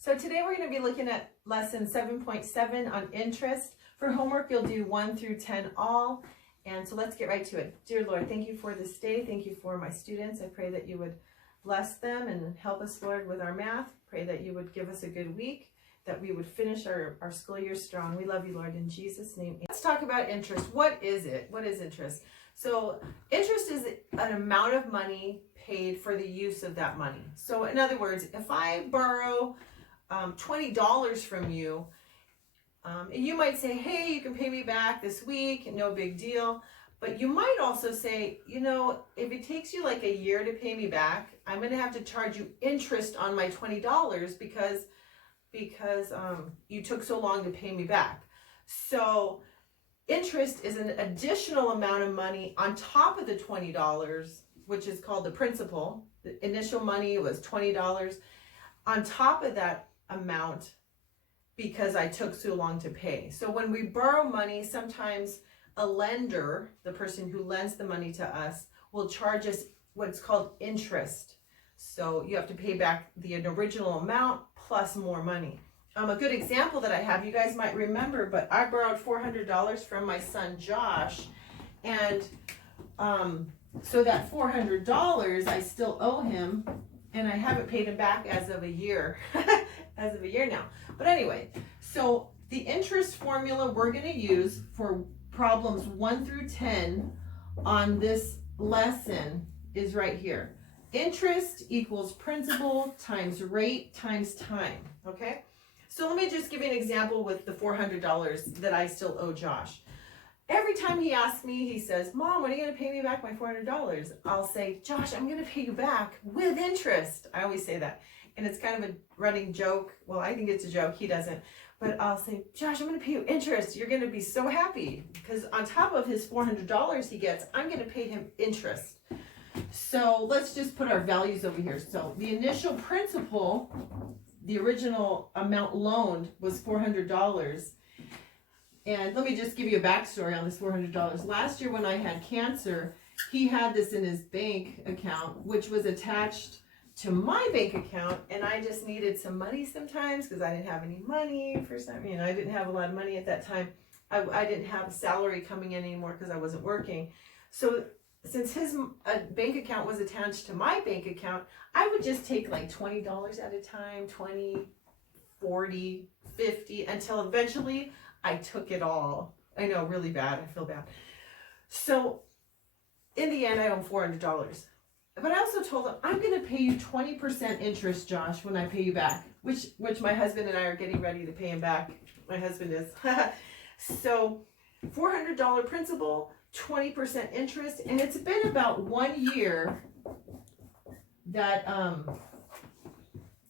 So today we're going to be looking at lesson 7.7 on interest. For homework, you'll do 1 through 10 all. And so let's get right to it. Dear Lord, thank you for this day. Thank you for my students. I pray that you would bless them and help us, Lord, with our math. Pray that you would give us a good week, that we would finish our school year strong. We love you, Lord, in Jesus' name. Let's talk about interest. What is it? What is interest? So interest is an amount of money paid for the use of that money. So in other words, if I borrow $20 from you, you might say, hey, you can pay me back this week, no big deal. But you might also say, you know, if it takes you like a year to pay me back, I'm going to have to charge you interest on my $20 because you took so long to pay me back. So interest is an additional amount of money on top of the $20, which is called the principal. The initial money was $20 on top of that amount because I took so long to pay. So when we borrow money, sometimes a lender, the person who lends the money to us, will charge us what's called interest. So you have to pay back the original amount plus more money. A good example that I have, you guys might remember, but I borrowed $400 from my son Josh, and so that $400 I still owe him, and I haven't paid him back as of a year, as of a year now. But anyway, so the interest formula we're going to use for problems 1 through 10 on this lesson is right here. Interest equals principal times rate times time, okay? So let me just give you an example with the $400 that I still owe Josh. Every time he asks me, he says, Mom, when are you going to pay me back my $400? I'll say, Josh, I'm going to pay you back with interest. I always say that. And it's kind of a running joke. Well, I think it's a joke. He doesn't. But I'll say, Josh, I'm going to pay you interest. You're going to be so happy. Because on top of his $400 he gets, I'm going to pay him interest. So let's just put our values over here. So the initial principal, the original amount loaned was $400. And let me just give you a backstory on this $400. Last year when I had cancer, he had this in his bank account, which was attached to my bank account, and I just needed some money sometimes because I didn't have any money for some, I didn't have a lot of money at that time. I didn't have a salary coming in anymore because I wasn't working. So since his bank account was attached to my bank account, I would just take like $20 at a time, 20, 40, 50, until eventually I took it all. I know, really bad. I feel bad. So in the end, I owe $400. But I also told him, I'm going to pay you 20% interest, Josh, when I pay you back, which my husband and I are getting ready to pay him back. My husband is. So $400 principal, 20% interest, and it's been about 1 year that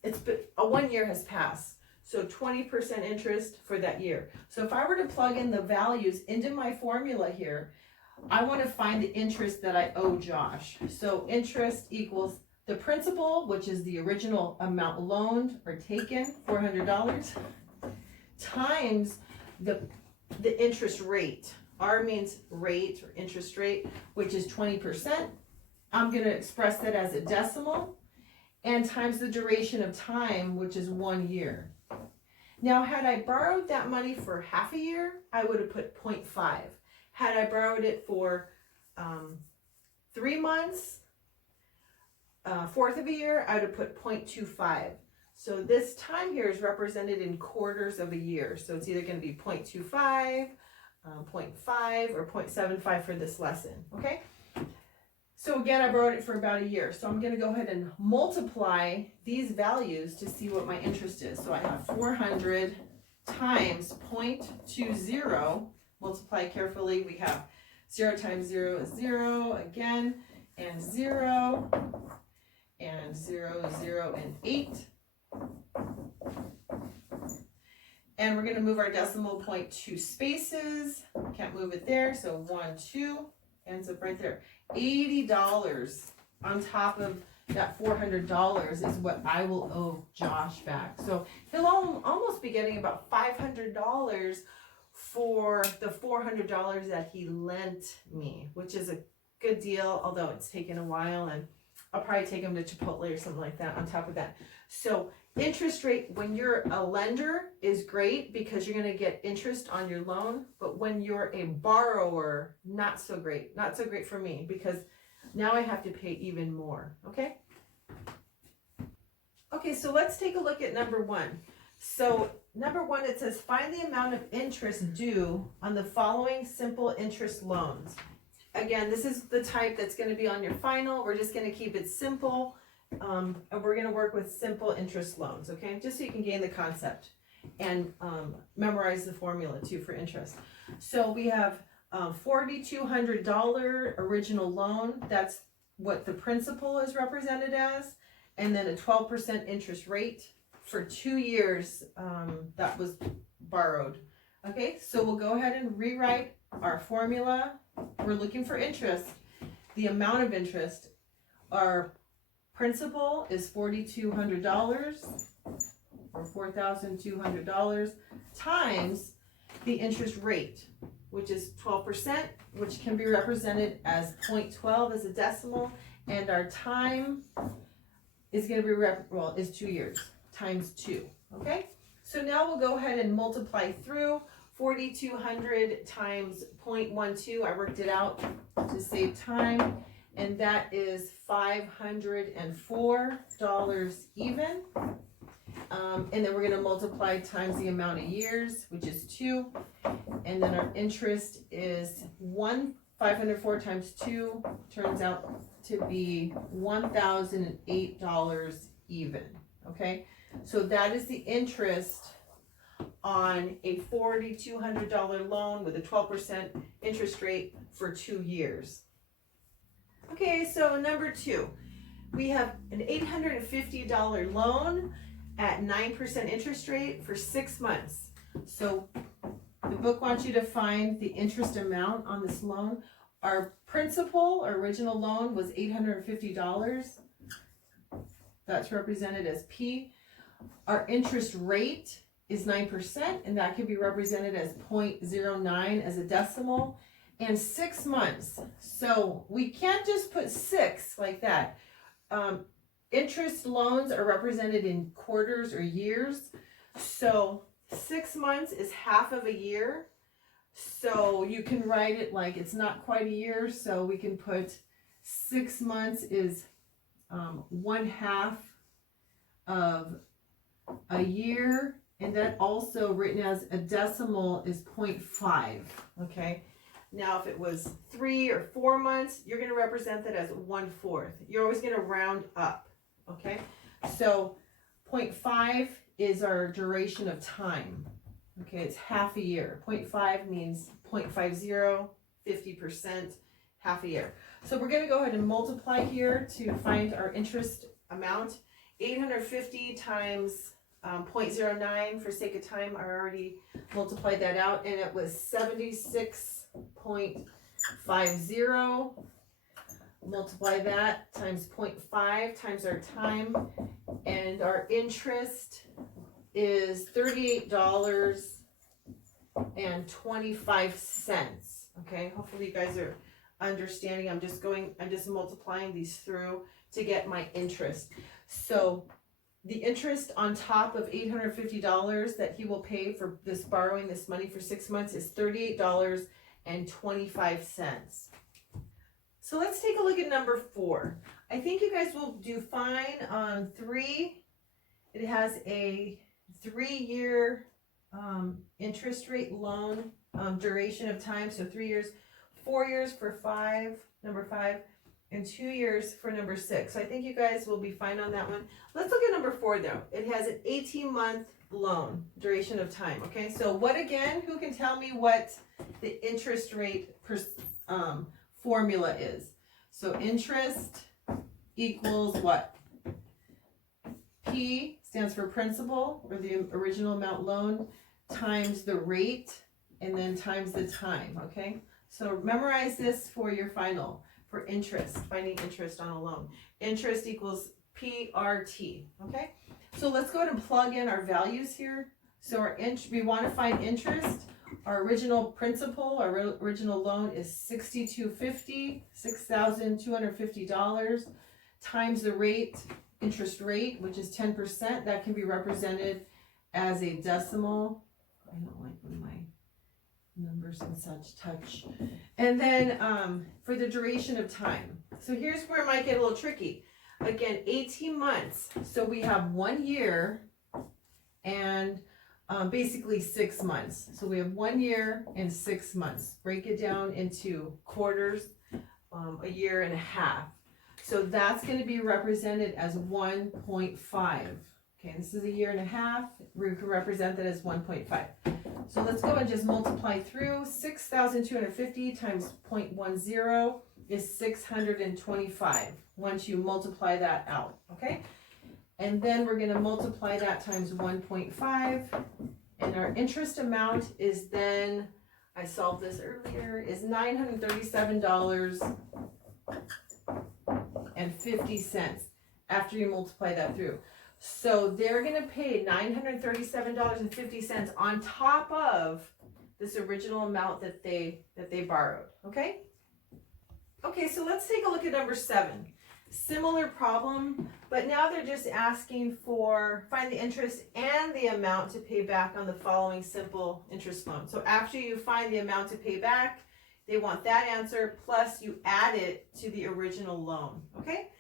it's been 1 year has passed. So 20% interest for that year. So if I were to plug in the values into my formula here, I want to find the interest that I owe Josh. So interest equals the principal, which is the original amount loaned or taken, $400, times the interest rate. R means rate or interest rate, which is 20%. I'm going to express that as a decimal, and times the duration of time, which is 1 year. Now, had I borrowed that money for half a year, I would have put 0.5. Had I borrowed it for 3 months, fourth of a year, I would have put 0.25. So this time here is represented in quarters of a year. So it's either going to be 0.25, 0.5, or 0.75 for this lesson, okay? So again, I borrowed it for about a year. So I'm going to go ahead and multiply these values to see what my interest is. So I have 400 times 0.20. Multiply carefully. We have 0 times 0 is 0 again, and 0, and 0, 0, and 8. And we're going to move our decimal point 2 spaces. Can't move it there, so 1, 2, ends up right there. $80 on top of that $400 is what I will owe Josh back. So he'll almost be getting about $500 for the $400 that he lent me, which is a good deal, although it's taken a while, and I'll probably take him to Chipotle or something like that on top of that. So interest rate when you're a lender is great because you're going to get interest on your loan, but when you're a borrower, not so great. Not so great for me because now I have to pay even more, okay? Okay, so let's take a look at number 1. So number 1, it says find the amount of interest due on the following simple interest loans. Again, this is the type that's going to be on your final. We're just going to keep it simple. And we're going to work with simple interest loans, okay? Just so you can gain the concept and memorize the formula too for interest. So we have $4,200 original loan. That's what the principal is represented as. And then a 12% interest rate for 2 years that was borrowed. Okay, so we'll go ahead and rewrite our formula. We're looking for interest. The amount of interest, our principal is $4,200 or $4,200 times the interest rate, which is 12%, which can be represented as 0.12 as a decimal, and our time is going to be is 2 years times 2. Okay, so now we'll go ahead and multiply through 4,200 times 0.12. I worked it out to save time. And that is $504 even. And then we're going to multiply times the amount of years, which is 2. And then our interest is 504 times 2 turns out to be $1,008 even. Okay, so that is the interest on a $4,200 loan with a 12% interest rate for 2 years. Okay, so number 2, we have an $850 loan at 9% interest rate for 6 months. So the book wants you to find the interest amount on this loan. Our principal, our original loan, was $850. That's represented as P. Our interest rate is 9%, and that can be represented as 0.09 as a decimal. And 6 months. So we can't just put 6 like that. Interest loans are represented in quarters or years. So 6 months is half of a year. So you can write it like it's not quite a year. So we can put 6 months is 1/2 of a year. And that also written as a decimal is 0.5. Okay. Now, if it was 3 or 4 months, you're going to represent that as 1/4. You're always going to round up, okay? So 0.5 is our duration of time, okay? It's half a year. 0.5 means 0.50, 50%, half a year. So we're going to go ahead and multiply here to find our interest amount. 850 times 0.09, for sake of time, I already multiplied that out, and it was 76.50. Multiply that times 0.5 times our time, and our interest is $38.25. Okay, hopefully you guys are understanding. I'm just multiplying these through to get my interest. So the interest on top of $850 that he will pay for this borrowing this money for 6 months is $38.25. So let's take a look at number 4. I think you guys will do fine on 3. It has a 3-year interest rate loan duration of time. So 3 years, 4 years for number 5, and 2 years for number 6. So I think you guys will be fine on that one. Let's look at number 4 though. It has an 18-month loan duration of time. Okay, so what again? Who can tell me what the interest rate formula is? So interest equals what? P stands for principal, or the original amount loaned, times the rate, and then times the time. Okay, so memorize this for your final. For interest, finding interest on a loan. Interest equals PRT, okay? So let's go ahead and plug in our values here. So we want to find interest. Our original principal, our original loan is $6,250, $6,250 times the rate interest rate, which is 10%. That can be represented as a decimal. I don't like when my numbers and such touch. And then for the duration of time. So here's where it might get a little tricky. Again, 18 months. So we have 1 year and basically 6 months. So we have 1 year and 6 months. Break it down into quarters, a year and a half. So that's going to be represented as 1.5. Okay, this is a year and a half. We can represent that as 1.5. So let's go and just multiply through. 6,250 times 0.10 is 625 once you multiply that out, okay? And then we're going to multiply that times 1.5, and our interest amount is then, I solved this earlier, is $937.50 after you multiply that through. So they're going to pay $937.50 on top of this original amount that they borrowed, okay? Okay, so let's take a look at number 7. Similar problem, but now they're just asking for find the interest and the amount to pay back on the following simple interest loan. So after you find the amount to pay back, they want that answer plus you add it to the original loan, okay?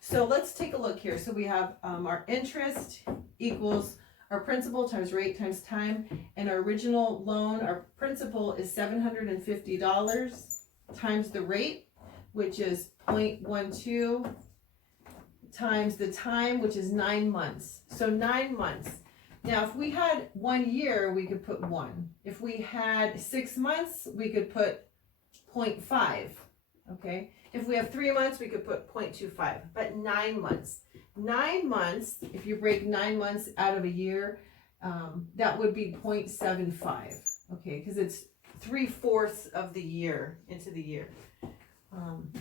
So let's take a look here. So we have our interest equals our principal times rate times time, and our original loan, our principal is $750 times the rate, which is 0.12 times the time, which is 9 months. So 9 months. Now, if we had 1 year, we could put 1. If we had 6 months, we could put 0.5. Okay. If we have 3 months, we could put 0.25. But 9 months. 9 months, if you break 9 months out of a year, that would be 0.75. Okay, because it's 3/4 of the year into the year.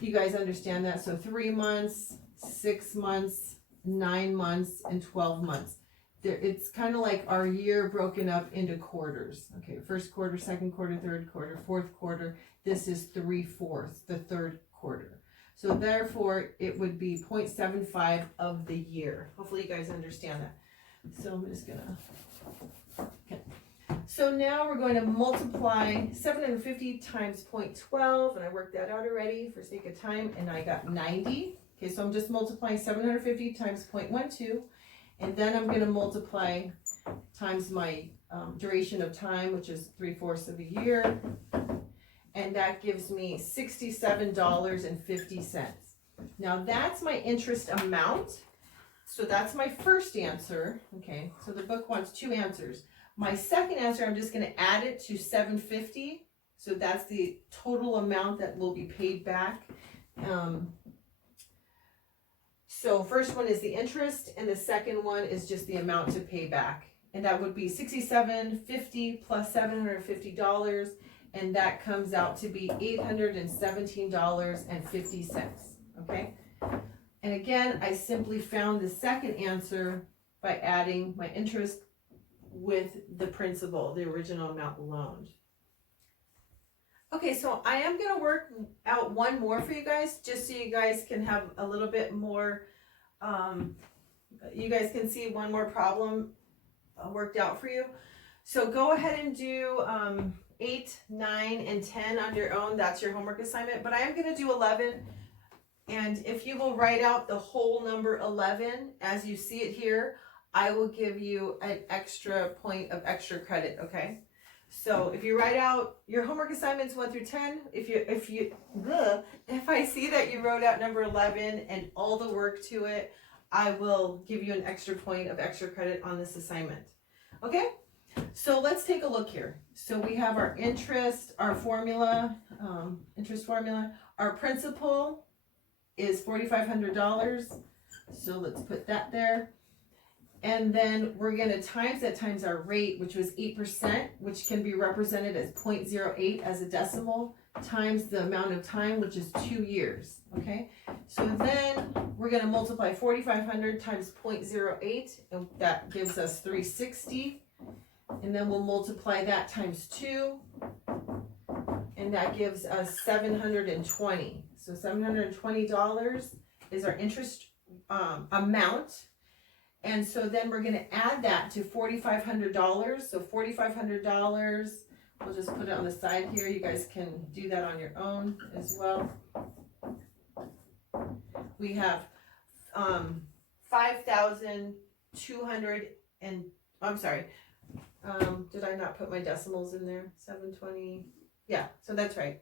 You guys understand that? So 3 months, 6 months, 9 months, and 12 months. It's kind of like our year broken up into quarters. Okay, first quarter, second quarter, third quarter, fourth quarter. This is 3/4, the third quarter. So therefore, it would be 0.75 of the year. Hopefully you guys understand that. So I'm just gonna, okay. So now we're going to multiply 750 times 0.12, and I worked that out already for sake of time, and I got 90. Okay, so I'm just multiplying 750 times 0.12, and then I'm going to multiply times my duration of time, which is 3/4 of a year, and that gives me $67.50. Now that's my interest amount, so that's my first answer. Okay, so the book wants 2 answers. My second answer, I'm just going to add it to 750. So that's the total amount that will be paid back. So first one is the interest, and the second one is just the amount to pay back. And that would be $67.50 plus $750, and that comes out to be $817.50. Okay? And again, I simply found the second answer by adding my interest with the principal, the original amount loaned. Okay, so I am going to work out one more for you guys, just so you guys can have a little bit more, you guys can see one more problem worked out for you. So go ahead and do 8, 9, and 10 on your own. That's your homework assignment, but I am going to do 11. And if you will write out the whole number 11 as you see it here, I will give you an extra point of extra credit, okay? So if you write out your homework assignments 1 through 10, if I see that you wrote out number 11 and all the work to it, I will give you an extra point of extra credit on this assignment. Okay? So let's take a look here. So we have our interest, our formula, interest formula. Our principal is $4,500. So let's put that there. And then we're going to times that times our rate, which was 8%, which can be represented as 0.08 as a decimal, times the amount of time, which is 2 years. Okay, so then we're going to multiply 4,500 times 0.08, and that gives us 360. And then we'll multiply that times 2, and that gives us 720. So $720 is our interest amount. And so then we're going to add that to $4,500. So $4,500, we'll just put it on the side here. You guys can do that on your own as well. We have 5,200 and, I'm sorry, did I not put my decimals in there? 720, yeah, so that's right.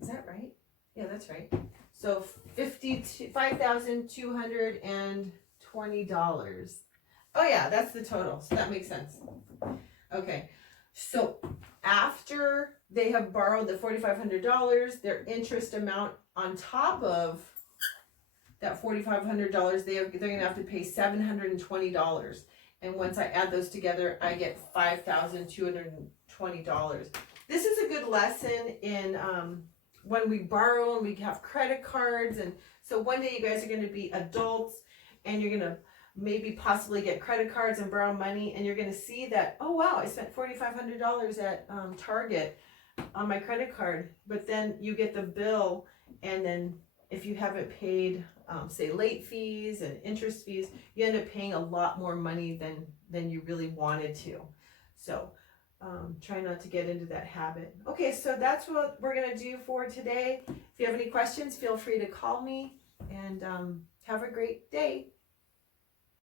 Is that right? Yeah, that's right. So $5,220. Oh yeah, that's the total, so that makes sense. Okay, so after they have borrowed the $4,500, their interest amount on top of that $4,500, they're going to have to pay $720. And once I add those together, I get $5,220. This is a good lesson in when we borrow and we have credit cards. And so one day you guys are going to be adults and you're going to maybe possibly get credit cards and borrow money. And you're going to see that, oh, wow, I spent $4,500 at Target on my credit card. But then you get the bill, and then if you haven't paid, say, late fees and interest fees, you end up paying a lot more money than you really wanted to. So try not to get into that habit. Okay, so that's what we're going to do for today. If you have any questions, feel free to call me, and have a great day.